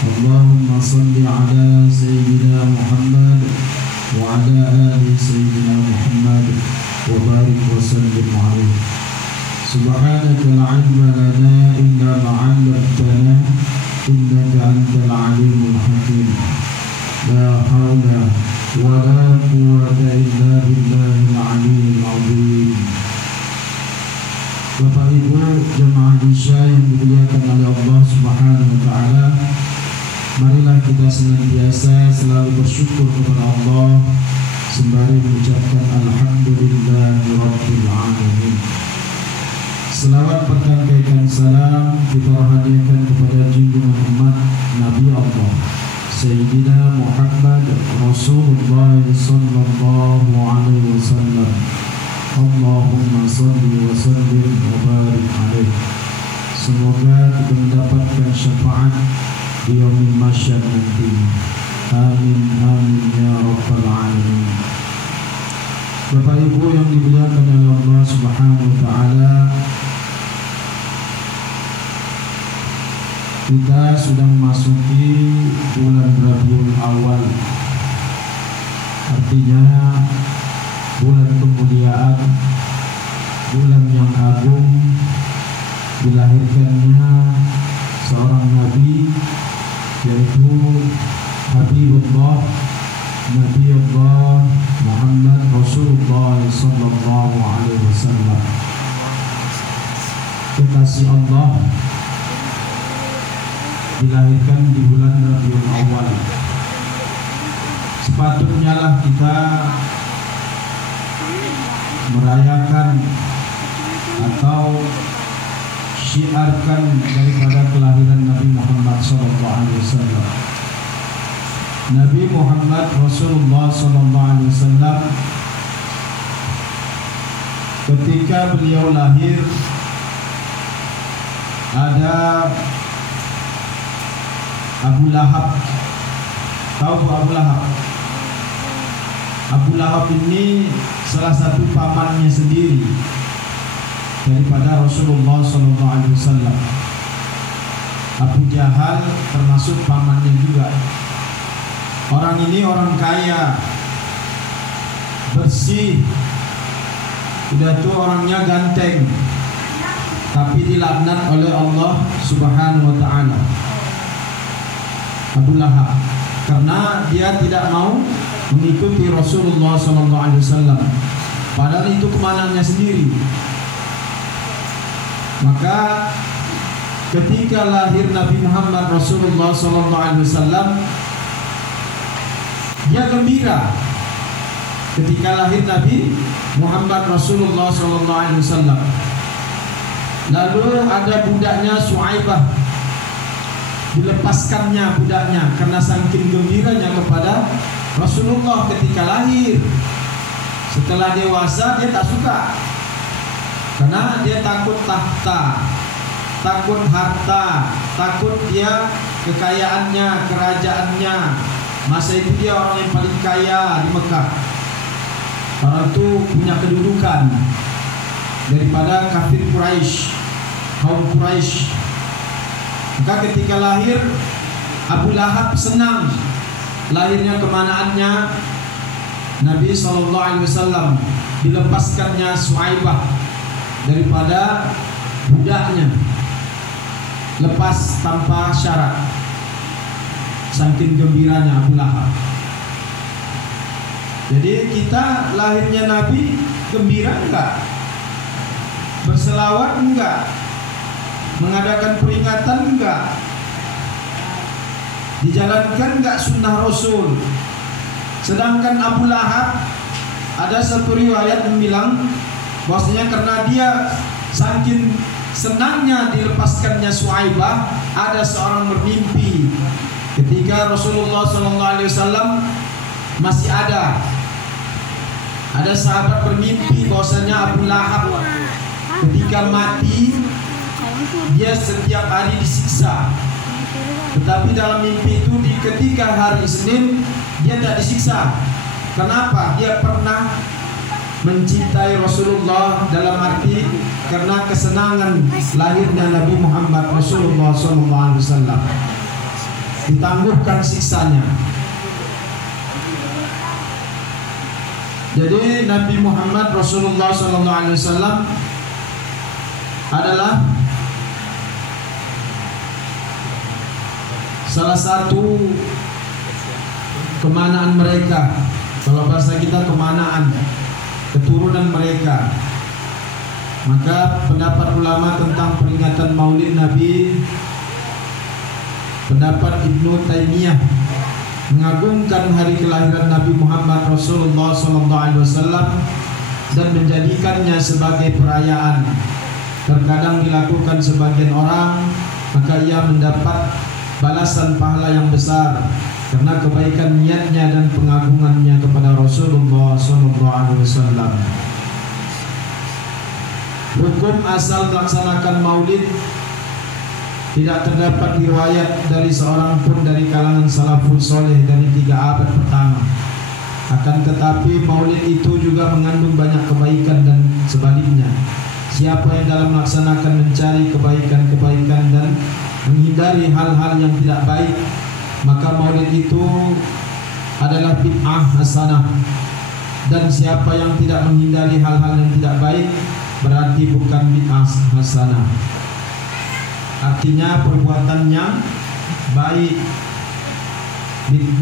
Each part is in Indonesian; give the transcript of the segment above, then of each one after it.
اللهم صل على سيدنا محمد وعلى آل سيدنا محمد وبارك وسلم عليه. سبحانك لا علم لنا إلا ما علمتنا إنك أنت العليم الحكيم. لا حول ولا قوة إلا بالله العلي العظيم. Bapak Ibu jemaah Isya yang dimuliakan oleh Allah Subhanahu wa taala, marilah kita senantiasa selalu bersyukur kepada Allah sembari mengucapkan alhamdulillahirabbil alamin. Selawat berkaitan salam kita hadiahkan kepada junjungan umat Nabi Allah Sayyidina Muhammad Rasulullah sallallahu alaihi wasallam. Allahumma salli wa sallim wa barik alaihi. Semoga kita mendapatkan syafaat di yaumil mahsyar nanti. Amin amin ya rabbal alamin. Bapak Ibu yang dimuliakan oleh Allah Subhanahu wa taala, kita sudah memasuki bulan Rabiul Awal. Artinya bulan kemuliaan, bulan yang agung, dilahirkannya seorang nabi, yaitu Habibullah Nabi Allah Muhammad Rasulullah sallallahu alaihi wasallam, kekasih Allah, dilahirkan di bulan Rabiul Awal. Sepatutnya lah kita merayakan atau syiarkan daripada kelahiran Nabi Muhammad SAW. Nabi Muhammad Rasulullah SAW ketika beliau lahir, ada Abu Lahab. Tahu Abu Lahab? Abu Lahab ini salah satu pamannya sendiri daripada Rasulullah SAW. Abu Jahal termasuk pamannya juga. Orang ini orang kaya, bersih, udah tuh orangnya ganteng, tapi dilaknat oleh Allah Subhanahu wa taala. Abu Lahab, karena dia tidak mau mengikuti Rasulullah SAW, padahal itu kemenangannya sendiri. Maka ketika lahir Nabi Muhammad Rasulullah SAW, dia gembira. Ketika lahir Nabi Muhammad Rasulullah SAW, lalu ada budaknya Suaibah, dilepaskannya budaknya karena saking gembiranya kepada Rasulullah ketika lahir. Setelah dewasa dia tak suka, karena dia takut tahta, takut harta, takut dia kekayaannya, kerajaannya. Masa itu dia orang yang paling kaya di Mekah. Orang itu punya kedudukan daripada kafir Quraisy, kaum Quraisy. Maka ketika lahir, Abu Lahab senang lahirnya kemanaannya Nabi SAW, dilepaskannya Suaibah daripada budaknya, lepas tanpa syarat. Saking gembiranya Abu Lahab. Jadi kita lahirnya Nabi gembira enggak? Berselawat enggak? Mengadakan peringatan enggak? Dijalankan enggak sunnah Rasul? Sedangkan Abu Lahab, ada satu riwayat yang bilang bahwasanya karena dia saking senangnya dilepaskannya Suaibah, ada seorang bermimpi ketika Rasulullah SAW masih ada sahabat bermimpi bahwasanya Abu Lahab ketika mati dia setiap hari disiksa. Tetapi dalam mimpi itu ketika hari Senin dia tak disiksa. Kenapa? Dia pernah mencintai Rasulullah, dalam arti karena kesenangan lahirnya Nabi Muhammad Rasulullah SAW. ditangguhkan siksanya. Jadi Nabi Muhammad Rasulullah SAW adalah salah satu kemanaan mereka. Kalau bahasa kita kemanaan, keturunan mereka. Maka pendapat ulama tentang peringatan Maulid Nabi, pendapat Ibnu Taimiyah mengagungkan hari kelahiran Nabi Muhammad Rasulullah SAW dan menjadikannya sebagai perayaan. Terkadang dilakukan sebagian orang, maka ia mendapat balasan pahala yang besar karena kebaikan niatnya dan pengagungannya kepada Rasulullah SAW. Hukum asal melaksanakan Maulid tidak terdapat riwayat dari seorang pun dari kalangan salafus soleh dari 3 abad pertama. Akan tetapi Maulid itu juga mengandung banyak kebaikan dan sebaliknya. Siapa yang dalam melaksanakan mencari kebaikan-kebaikan dan menghindari hal-hal yang tidak baik, maka Maulid itu adalah bid'ah hasanah. Dan siapa yang tidak menghindari hal-hal yang tidak baik, berarti bukan bid'ah hasanah. Artinya perbuatannya baik,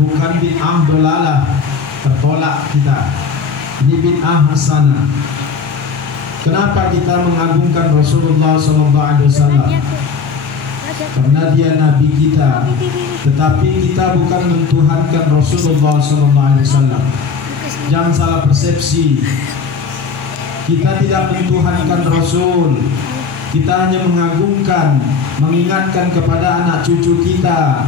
bukan bid'ah dolalah, tertolak kita. Ini bid'ah hasanah. Kenapa kita mengagungkan Rasulullah SAW? Karena dia Nabi kita. Tetapi kita bukan mentuhankan Rasulullah SAW. Jangan salah persepsi. Kita tidak mentuhankan Rasul. Kita hanya mengagungkan, mengingatkan kepada anak cucu kita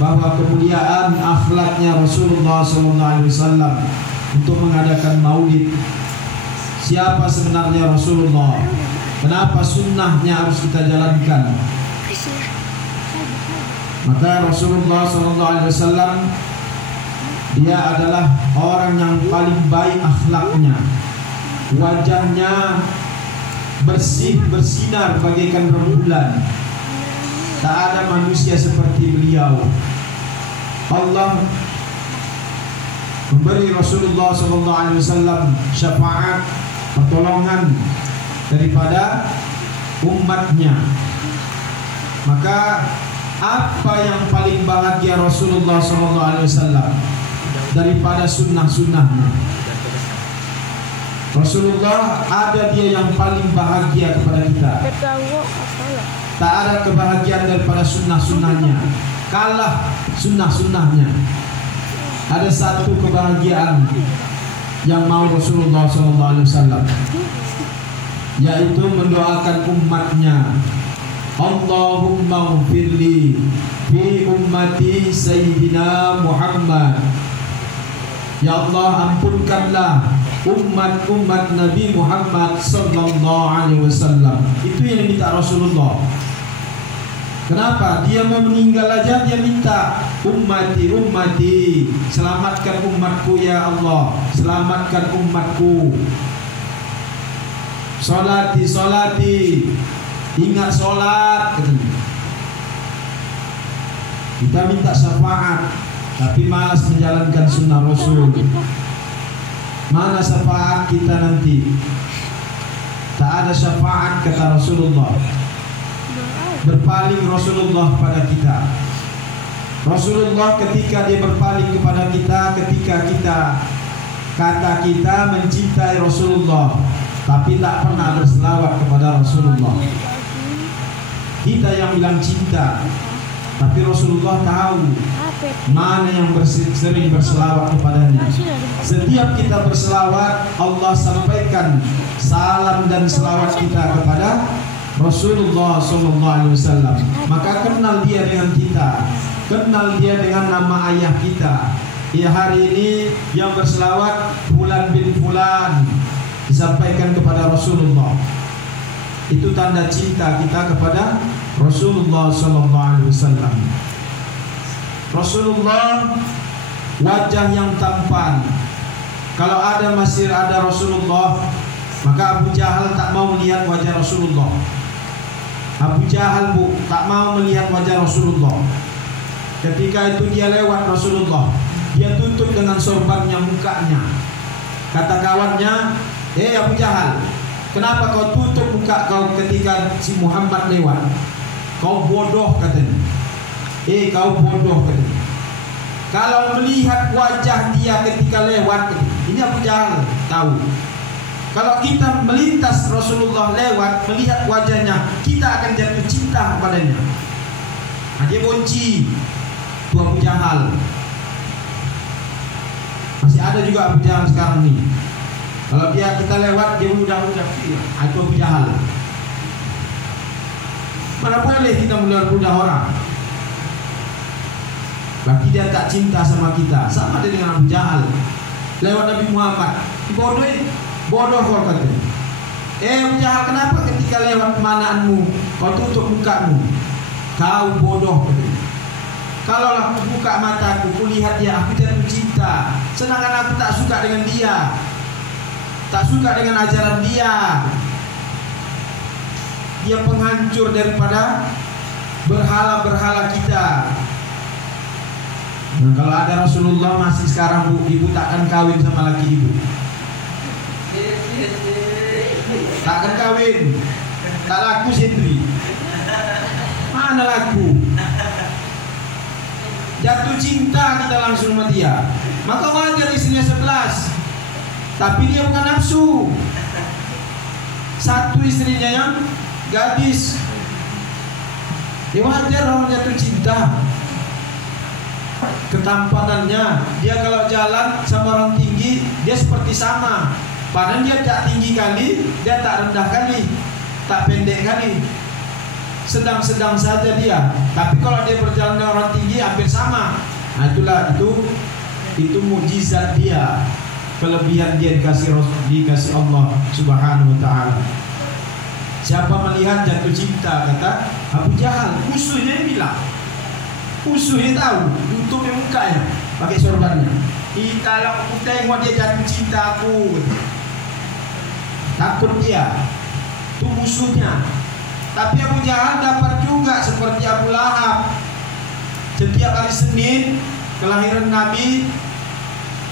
bahwa kemuliaan akhlaknya Rasulullah SAW untuk mengadakan Maulid. Siapa sebenarnya Rasulullah? Kenapa sunnahnya harus kita jalankan? Maka Rasulullah SAW dia adalah orang yang paling baik akhlaknya. Wajahnya bersih, bersinar bagaikan rembulan. Tak ada manusia seperti beliau. Allah memberi Rasulullah SAW syafaat, pertolongan daripada umatnya. Maka apa yang paling bahagia Rasulullah SAW daripada sunnah-sunnahnya? Rasulullah ada dia yang paling bahagia kepada kita. Tak ada kebahagiaan daripada sunnah-sunnahnya. Kalah sunnah-sunnahnya. Ada satu kebahagiaan yang mau Rasulullah SAW, yaitu mendoakan umatnya. Allahumma ghfirli fi ummati Sayyidina Muhammad. Ya Allah, ampunkanlah umat-umat Nabi Muhammad sallallahu alaihi wasallam. Itu yang diminta Rasulullah. Kenapa? Dia mau meninggal aja dia minta ummati, ummati, selamatkan umatku ya Allah, selamatkan umatku. Salati, salati, ingat solat. Kita minta syafaat, tapi malas menjalankan sunnah Rasul. Mana syafaat kita nanti? Tak ada syafaat kata Rasulullah. Berpaling Rasulullah pada kita. Rasulullah ketika dia berpaling kepada kita, ketika kita kata kita mencintai Rasulullah, tapi tak pernah berselawat kepada Rasulullah. Kita yang bilang cinta, tapi Rasulullah tahu mana yang sering berselawat kepadanya. Setiap kita berselawat, Allah sampaikan salam dan selawat kita kepada Rasulullah SAW. Maka kenal dia dengan kita, kenal dia dengan nama ayah kita. Ya, hari ini yang berselawat Fulan bin Fulan disampaikan kepada Rasulullah. Itu tanda cinta kita kepada Rasulullah SAW. Rasulullah wajah yang tampan. Kalau masih ada Rasulullah, maka Abu Jahal tak mau melihat wajah Rasulullah. Abu Jahal tak mau melihat wajah Rasulullah. ketika itu dia lewat Rasulullah, dia tutup dengan sorbannya mukanya. Kata kawannya, Abu Jahal, kenapa kau tutup muka kau ketika si Muhammad lewat? Kau bodoh katanya. Kau bodoh katanya. Kalau melihat wajah dia ketika lewat, ini Abu Jahal tahu. Kalau kita melintas Rasulullah lewat, melihat wajahnya, kita akan jatuh cinta kepadanya. Nah, dia benci itu Abu Jahal. Masih ada juga Abu Jahal sekarang nih. Kalau kita lewat, dia udah itu Abu Jahal. Mana boleh kita meludah orang? Berarti dia tak cinta sama kita. Sama dengan Abu Jahal. Lewat Nabi Muhammad, bodoh kau katanya. Abu Jahal, kenapa ketika lewat kemanaanmu kau tutup mukamu? Kau bodoh katanya. Kalau aku buka mataku, kulihat dia, aku jatuh cinta. Sedangkan aku tak suka dengan dia, tak suka dengan ajaran dia. Dia penghancur daripada berhala-berhala kita. Nah, kalau ada Rasulullah masih sekarang bu, ibu takkan kawin sama laki ibu. Takkan kawin, tak laku sendiri. Mana laku? Jatuh cinta kita langsung sama dia. Maka wajar istrinya 11, tapi dia bukan nafsu. Satu istrinya yang gadis. Ya wajar orang jatuh cinta. Ketampanannya, dia kalau jalan sama orang tinggi, dia seperti sama. Padahal dia tak tinggi kali, dia tak rendah kali, tak pendek kali, sedang-sedang saja dia. Tapi kalau dia berjalan dengan orang tinggi, hampir sama. Nah itulah itu mukjizat dia, kelebihan dia dikasih Allah Subhanahu Wa Taala. Siapa melihat jatuh cinta, kata Abu Jahal, musuhnya bilang. Musuhnya tahu, tutupnya mukanya pakai sorbannya. Kalau aku tengok dia jatuh cinta aku, takut dia. Itu musuhnya. Tapi Abu Jahal dapat juga seperti Abu Lahab. Setiap hari Senin kelahiran Nabi,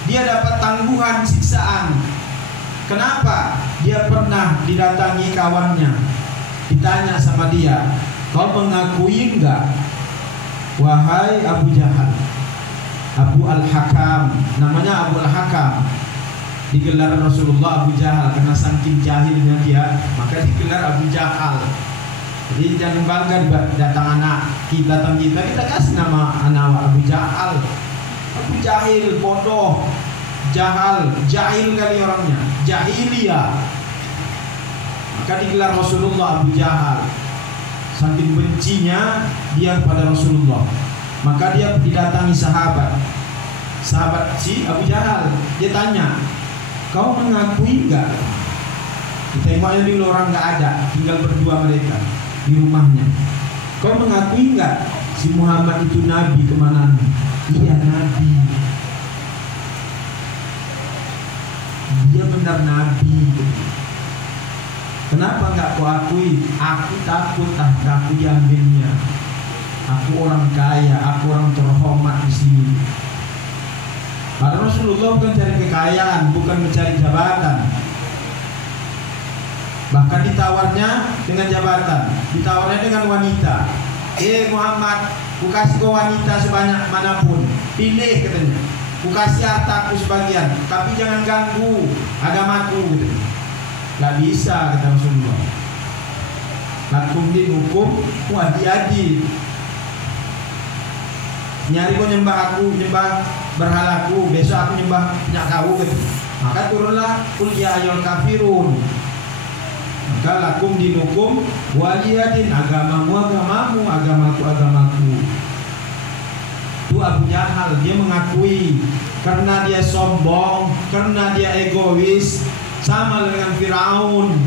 dia dapat tangguhan siksaan. Kenapa? Dia pernah didatangi kawannya, ditanya sama dia, kau mengakui enggak, wahai Abu Jahal? Abu Al-Hakam, namanya Abu Al-Hakam, digelar Rasulullah Abu Jahal karena saking jahilnya dia, maka digelar Abu Jahal. Jadi jangan bangga datang kita kasih nama anak Abu Jahal. Abu Jahil, bodoh, jahil kali orangnya, jahiliyah. Maka digelar Rasulullah Abu Jahal. Saking bencinya dia kepada Rasulullah, maka dia didatangi sahabat si Abu Jahal. Dia tanya, kau mengakui enggak? Ditengoknya dulu orang enggak ada, tinggal berdua mereka di rumahnya. Kau mengakui enggak si Muhammad itu nabi kemana? Iya nabi. Dia benar nabi. Kenapa enggak kau akui? Aku takut aku diambilnya. Aku orang kaya, aku orang terhormat di sini. Karena Rasulullah bukan cari kekayaan, bukan mencari jabatan. Bahkan ditawarnya dengan jabatan, ditawarnya dengan wanita. Muhammad, ku kasih kau wanita sebanyak manapun, pilih katanya. Ku kasih hartaku sebagian, tapi jangan ganggu agamaku katanya. Gak bisa kata Rasulullah. Lakum din hukum wadi-adi. Nyari kau nyembah aku, nyembah berhalaku, besok aku nyembah punya kau gitu. Maka turunlah qul ya ayyuhal kafirun. Maka lakum dinukum waliyadin, agamamu agamamu, agamaku agamaku. Itu Abu Jahal, dia mengakui karena dia sombong, karena dia egois. Sama dengan Firaun.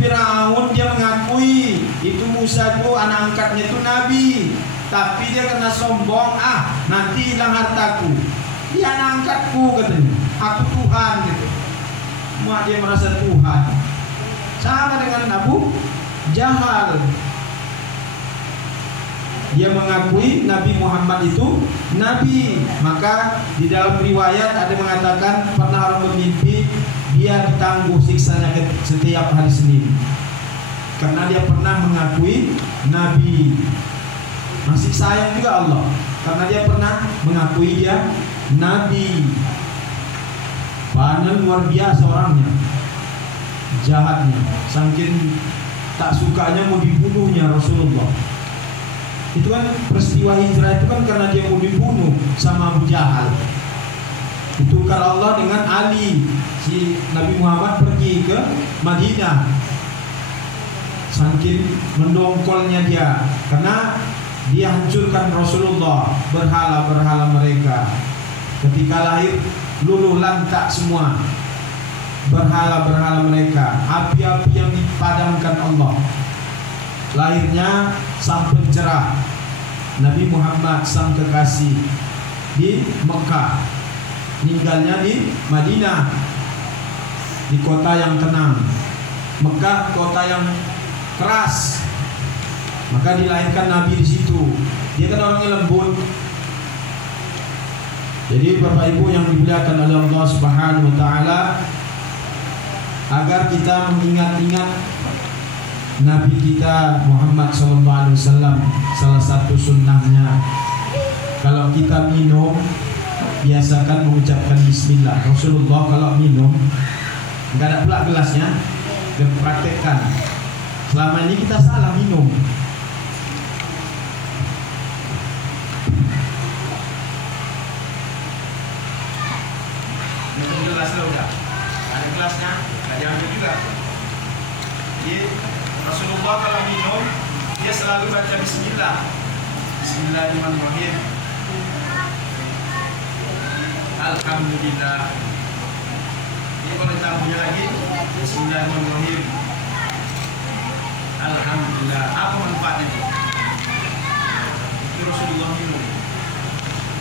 Firaun dia mengakui itu Musa itu anak angkatnya itu nabi, tapi dia karena sombong, nanti hilang hartaku. Dia anak angkatku katanya, aku Tuhan gitu. Semua dia merasa Tuhan. Sama dengan Abu Jahal. dia mengakui Nabi Muhammad itu Nabi. Maka di dalam riwayat ada mengatakan pernah orang bermimpi dia ditangguh siksanya setiap hari Senin, karena dia pernah mengakui Nabi. Masih sayang juga Allah, karena dia pernah mengakui dia Nabi. Padahal luar biasa orangnya, jahatnya, saking tak sukanya mau dibunuhnya Rasulullah. Itu kan peristiwa hijrah itu kan karena dia mau dibunuh sama Abu Jahal. Ditukar Allah dengan Ali. Si Nabi Muhammad pergi ke Madinah, saking mendongkolnya dia, karena dia hancurkan Rasulullah, berhala-berhala mereka. Ketika lahir luluh lantak semua berhala-berhala mereka, api-api yang dipadamkan Allah. Lahirnya sang pencerah Nabi Muhammad, sang kekasih, di Mekah, meninggalnya di Madinah, di kota yang tenang. Mekah kota yang keras, maka dilahirkan Nabi di situ. Dia kan orangnya lembut. Jadi Bapak Ibu yang dimuliakan oleh Allah Subhanahu wa taala, agar kita mengingat-ingat Nabi kita Muhammad SAW, salah satu sunnahnya, kalau kita minum biasakan mengucapkan Bismillah. Rasulullah kalau minum nggak ada pula gelasnya, praktekkan. Selama ini kita salah minum. Minum gelasnya udah ada gelasnya, nggak diambil juga. Jadi Rasulullah kalau minum dia selalu baca Bismillah. Bismillahirrahmanirrahim. Alhamdulillah. Ini kalau ditambahnya lagi Bismillahirrahmanirrahim. Alhamdulillah. Apa manfaatnya itu? Itu Rasulullah minum.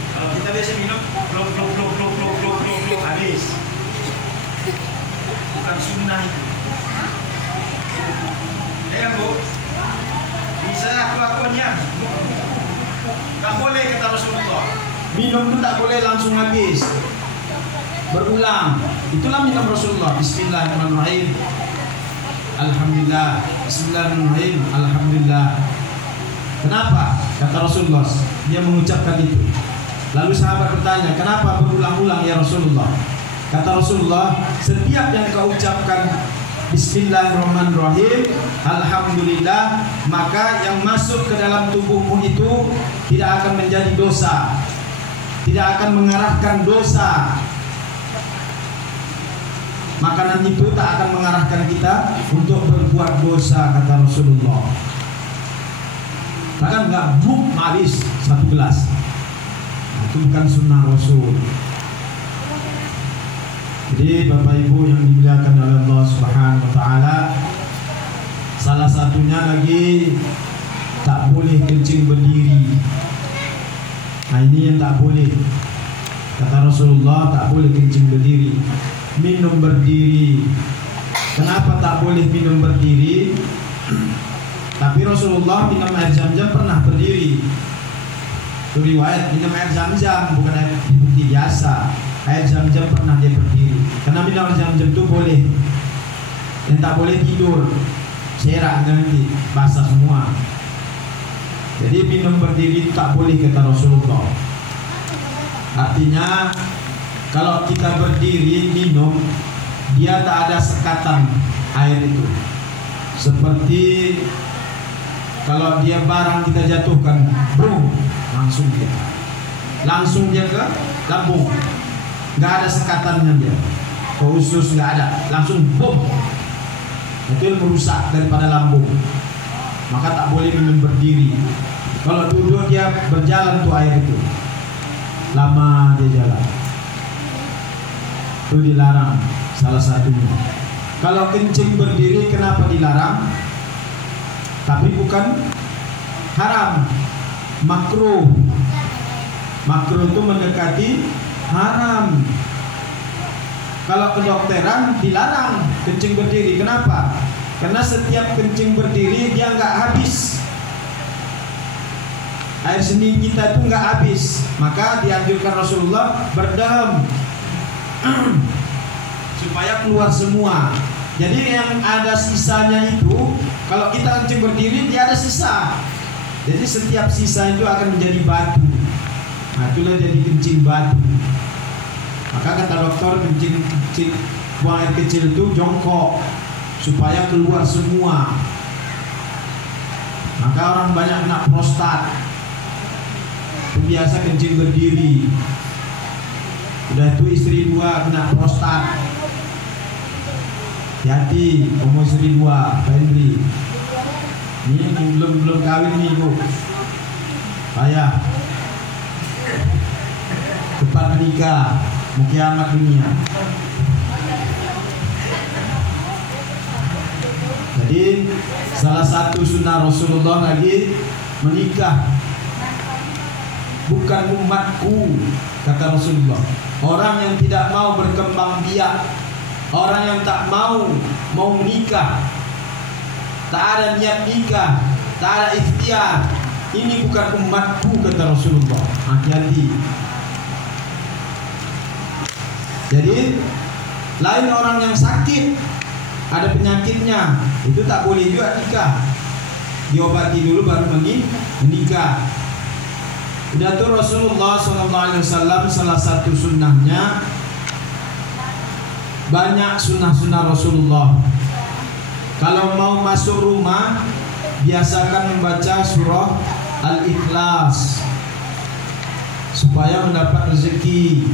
Kalau kita biasa minum blok habis. Bukan sunnah itu. Ya kan Bu? Bisa aku-akunya. Tak boleh kata Rasulullah. Minum pun tak boleh langsung habis, berulang. Itulah minum Rasulullah. Bismillahirrahmanirrahim. Alhamdulillah. Bismillahirrahmanirrahim. Alhamdulillah. Kenapa? Kata Rasulullah, dia mengucapkan itu. Lalu sahabat bertanya, kenapa berulang-ulang ya Rasulullah? Kata Rasulullah, setiap yang kau ucapkan Bismillahirrahmanirrahim, Alhamdulillah, maka yang masuk ke dalam tubuhmu itu tidak akan menjadi dosa, tidak akan mengarahkan dosa. Makanan itu tak akan mengarahkan kita untuk berbuat dosa, kata Rasulullah. Bahkan nggak buk habis satu gelas. Itu bukan sunnah Rasul. Jadi Bapak Ibu yang dimuliakan oleh Allah Subhanahu wa taala, salah satunya lagi tak boleh kencing berdiri. Nah, ini yang tak boleh. Kata Rasulullah, tak boleh kencing berdiri. Minum berdiri. Kenapa tak boleh minum berdiri? Tapi Rasulullah minum air Zam-Zam pernah berdiri. Itu riwayat minum air Zam-Zam, bukan air putih biasa. Air Zam-Zam pernah dia berdiri. Karena minum air Zam-Zam itu boleh. Dan tak boleh tidur. Serak nanti basah semua. Jadi minum berdiri tak boleh kata Rasulullah. Artinya kalau kita berdiri minum, dia tak ada sekatan air itu. Seperti kalau dia barang kita jatuhkan, boom, langsung dia ke lambung. Nggak ada sekatannya dia. Ke usus nggak ada, langsung boom. Itu merusak daripada lambung. Maka tak boleh minum berdiri. Kalau duduk dia berjalan tuh air itu, lama dia jalan. Itu dilarang salah satunya. Kalau kencing berdiri kenapa dilarang? Tapi bukan haram, makruh. Makruh itu mendekati haram. Kalau kedokteran dilarang kencing berdiri. Kenapa? Karena setiap kencing berdiri dia nggak habis. air seni kita itu nggak habis, maka dianjurkan Rasulullah berdahem supaya keluar semua. Jadi yang ada sisanya itu, kalau kita kencing berdiri dia ada sisa. Jadi setiap sisa itu akan menjadi batu. Nah, itulah jadi kencing batu. Maka kata dokter, kencing buang air kecil itu jongkok supaya keluar semua. Maka orang banyak kena prostat, biasa kencing berdiri. Udah itu istri 2 kena prostat. Hati, umur istri 2, Henry. Ini belum kawin nih Bu. Payah. Cepat menikah, mau kiamat dunia. Jadi salah satu sunnah Rasulullah lagi menikah. Bukan umatku, kata Rasulullah. Orang yang tidak mau berkembang biak, orang yang tak mau menikah, tak ada niat nikah, tak ada ikhtiar, ini bukan umatku, kata Rasulullah. Hati-hati. Jadi lain orang yang sakit, ada penyakitnya, itu tak boleh juga nikah. Diobati dulu baru menikah. Udah tuh Rasulullah SAW salah satu sunnahnya, banyak sunnah-sunnah Rasulullah. Kalau mau masuk rumah, biasakan membaca surah Al-Ikhlas supaya mendapat rezeki.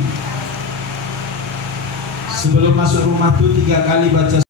Sebelum masuk rumah tuh 3 kali baca